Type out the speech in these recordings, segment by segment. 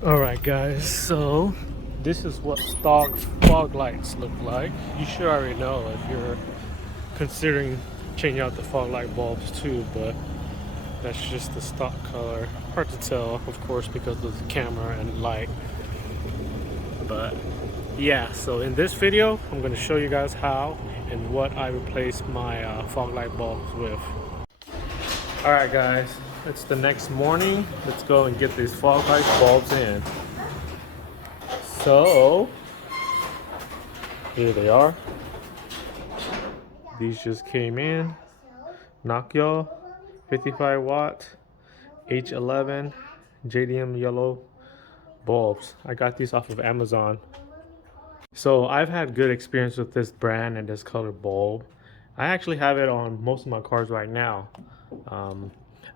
Alright guys, so this is what stock fog lights look like. You should already know if you're considering changing out the fog light bulbs too, but that's just the stock color. Hard to tell, of course, because of the camera and light. But yeah, so in this video, I'm going to show you guys how and what I replace my fog light bulbs with. Alright guys, it's the next morning. Let's go and get these fog light bulbs in. So, here they are. These just came in. Nokya 55 watt H11 JDM yellow bulbs. I got these off of Amazon. So I've had good experience with this brand and this color bulb. I actually have it on most of my cars right now.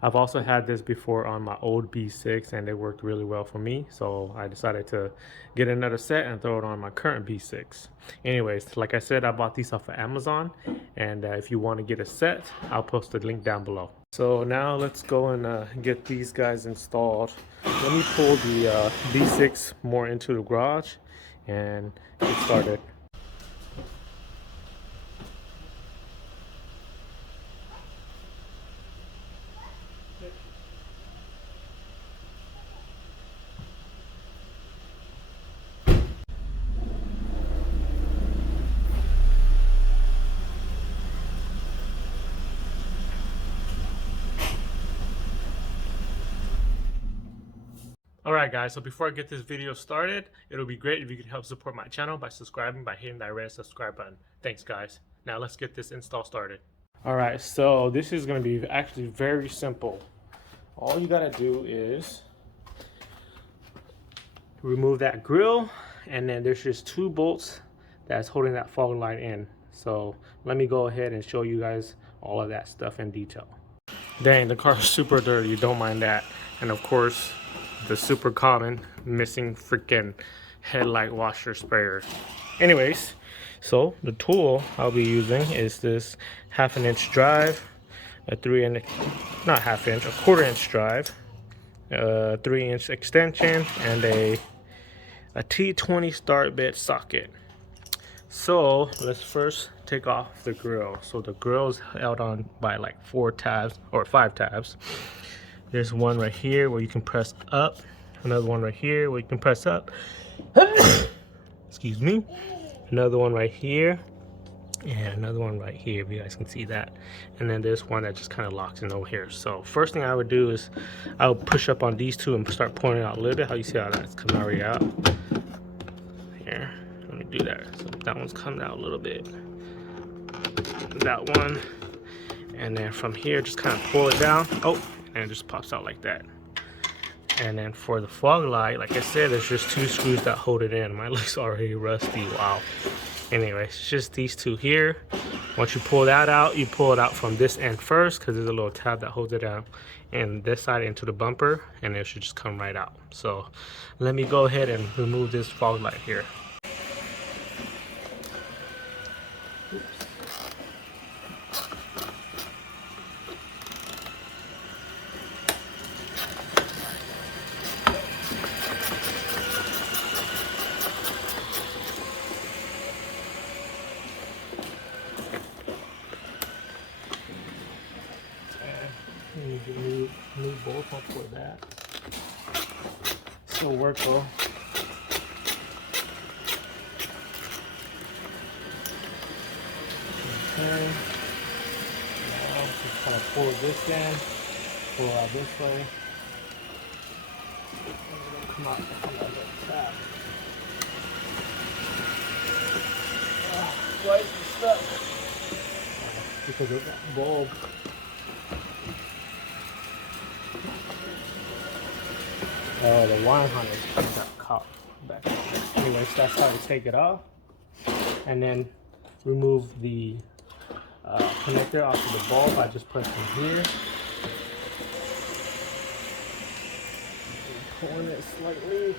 I've also had this before on my old B6 and it worked really well for me. So I decided to get another set and throw it on my current B6. Anyways, like I said, I bought these off of Amazon. And if you want to get a set, I'll post the link down below. So now let's go and get these guys installed. Let me pull the B6 more into the garage and get started. Alright guys, so before I get this video started, it'll be great if you could help support my channel by subscribing by hitting that red subscribe button. Thanks guys. Now let's get this install started. Alright, so this is going to be actually very simple. All you gotta do is remove that grill, and then there's just two bolts that's holding that fog light in. So let me go ahead and show you guys all of that stuff in detail. Dang, the car is super dirty, don't mind that. And of course, the super common missing freaking headlight washer sprayer. Anyways, so the tool I'll be using is this 1/2 inch drive, a 3-inch, not 1/2 inch, a 1/4 inch drive, a 3-inch extension, and a T20 start bit socket. So let's first take off the grill. So the grill is held on by like 4 tabs or 5 tabs. There's one right here where you can press up. Another one right here where you can press up. Excuse me. Another one right here. And another one right here, if you guys can see that. And then there's one that just kind of locks in over here. So first thing I would do is I would push up on these two and start pulling it out a little bit. How you see how that's coming already out? Here, let me do that. So that one's coming out a little bit. That one. And then from here, just kind of pull it down. Oh. And it just pops out like that. And then for the fog light, like I said, there's just 2 screws that hold it in. Mine looks already rusty. Wow. Anyways, it's just these 2 here. Once you pull that out, you pull it out from this end first, because there's a little tab that holds it down, and this side into the bumper, and it should just come right out. So let me go ahead and remove this fog light here. Need a new bolt for that. Still work though. Okay. Now just kind of pull this in, pull it out this way. Come out like that. Why is it stuck? Because of that bulb. The wire harness got caught back there. Anyways, that's how to take it off. And then remove the connector off of the bulb by just pressing here. Pulling it slightly.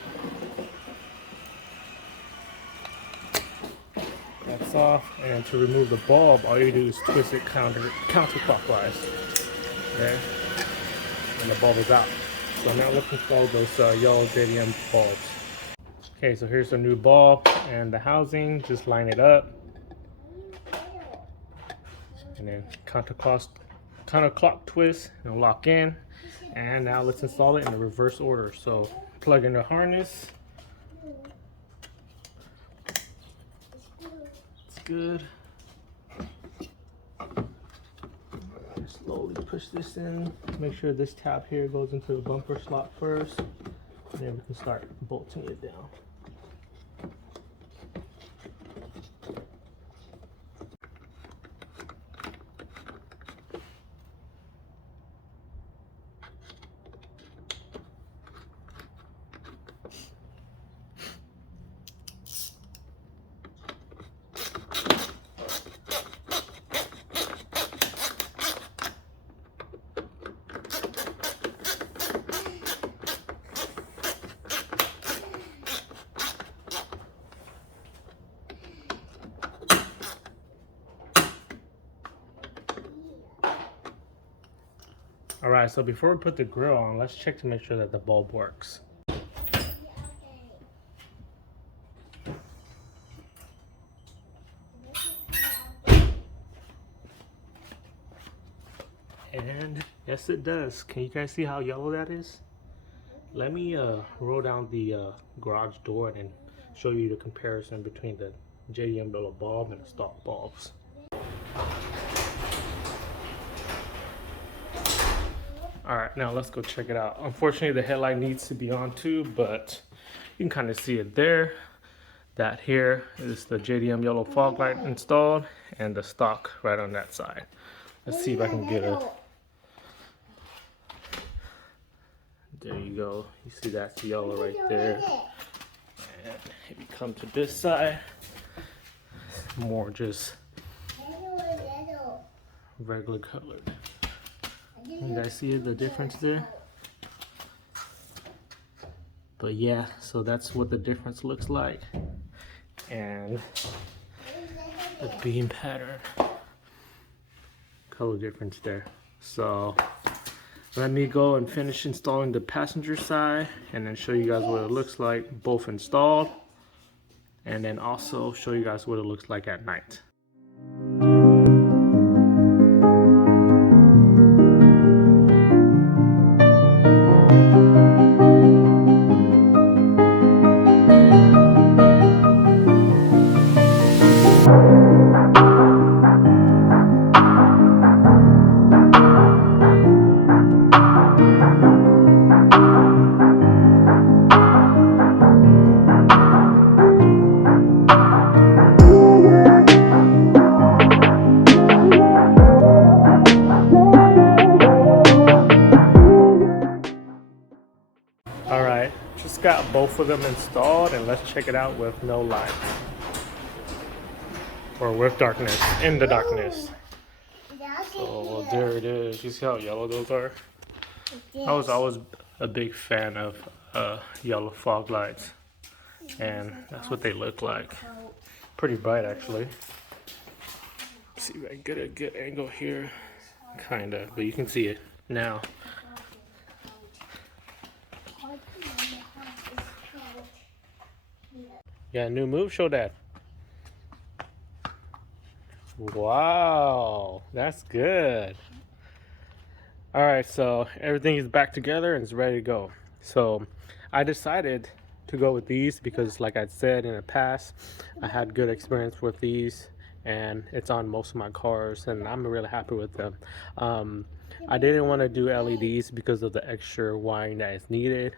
That's off. And to remove the bulb, all you do is twist it counterclockwise. Okay. And the bulb is out. so now let's install those yellow JDM bulbs. Okay, so here's the new bulb and the housing. Just line it up. And then counterclock twist and lock in. And now let's install it in the reverse order. So plug in the harness. It's good. Slowly push this in. Make sure this tab here goes into the bumper slot first. And then we can start bolting it down. Alright, so before we put the grill on, let's check to make sure that the bulb works. And yes, it does. Can you guys see how yellow that is? Let me roll down the garage door and show you the comparison between the JDM yellow bulb and the stock bulbs. Alright, now let's go check it out. Unfortunately, the headlight needs to be on too, but you can kind of see it there. That here is the JDM yellow fog light installed and the stock right on that side. Let's see if I can get a... There you go. You see that's yellow right there. And if you come to this side, it's more just regular colored. You guys see the difference there? But yeah, so that's what the difference looks like. And the beam pattern, color difference there. So let me go and finish installing the passenger side and then show you guys what it looks like both installed, and then also show you guys what it looks like at night. Got both of them installed, and let's check it out with no lights or with darkness, in the darkness. So there it is. You see how yellow those are? I was always a big fan of yellow fog lights, and that's what they look like. Pretty bright actually. Let's see if I can get a good angle here, kinda, but you can see it now. Yeah, new move, show that. Wow, that's good. All right, so everything is back together and it's ready to go. So I decided to go with these because, like I said in the past, I had good experience with these and it's on most of my cars and I'm really happy with them. I didn't want to do LEDs because of the extra wiring that is needed.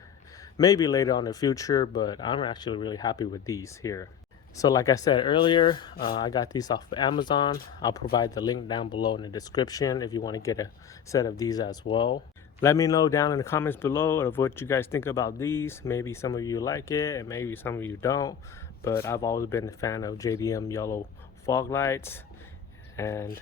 Maybe later on in the future, but I'm actually really happy with these here. So like I said earlier, I got these off of Amazon. I'll provide the link down below in the description if you want to get a set of these as well. Let me know down in the comments below of what you guys think about these. Maybe some of you like it and maybe some of you don't, but I've always been a fan of JDM yellow fog lights, and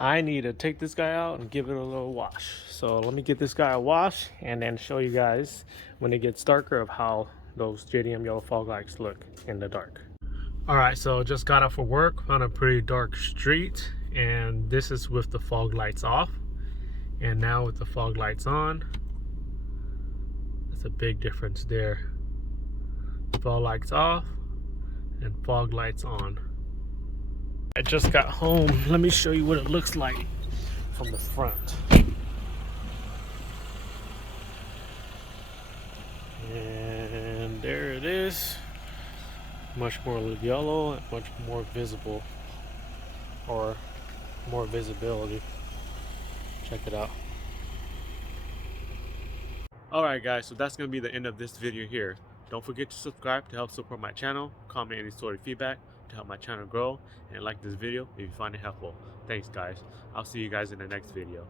I need to take this guy out and give it a little wash. So let me get this guy a wash and then show you guys when it gets darker of how those JDM yellow fog lights look in the dark. All right, so just got off of work on a pretty dark street, and this is with the fog lights off. And now with the fog lights on, It's a big difference there. Fog lights off and fog lights on. I just got home. Let me show you what it looks like from the front. And there it is. Much more yellow and much more visible, or more visibility. Check it out. Alright guys, so that's going to be the end of this video here. Don't forget to subscribe to help support my channel, comment any sort of feedback to help my channel grow, and like this video if you find it helpful. Thanks guys. I'll see you guys in the next video.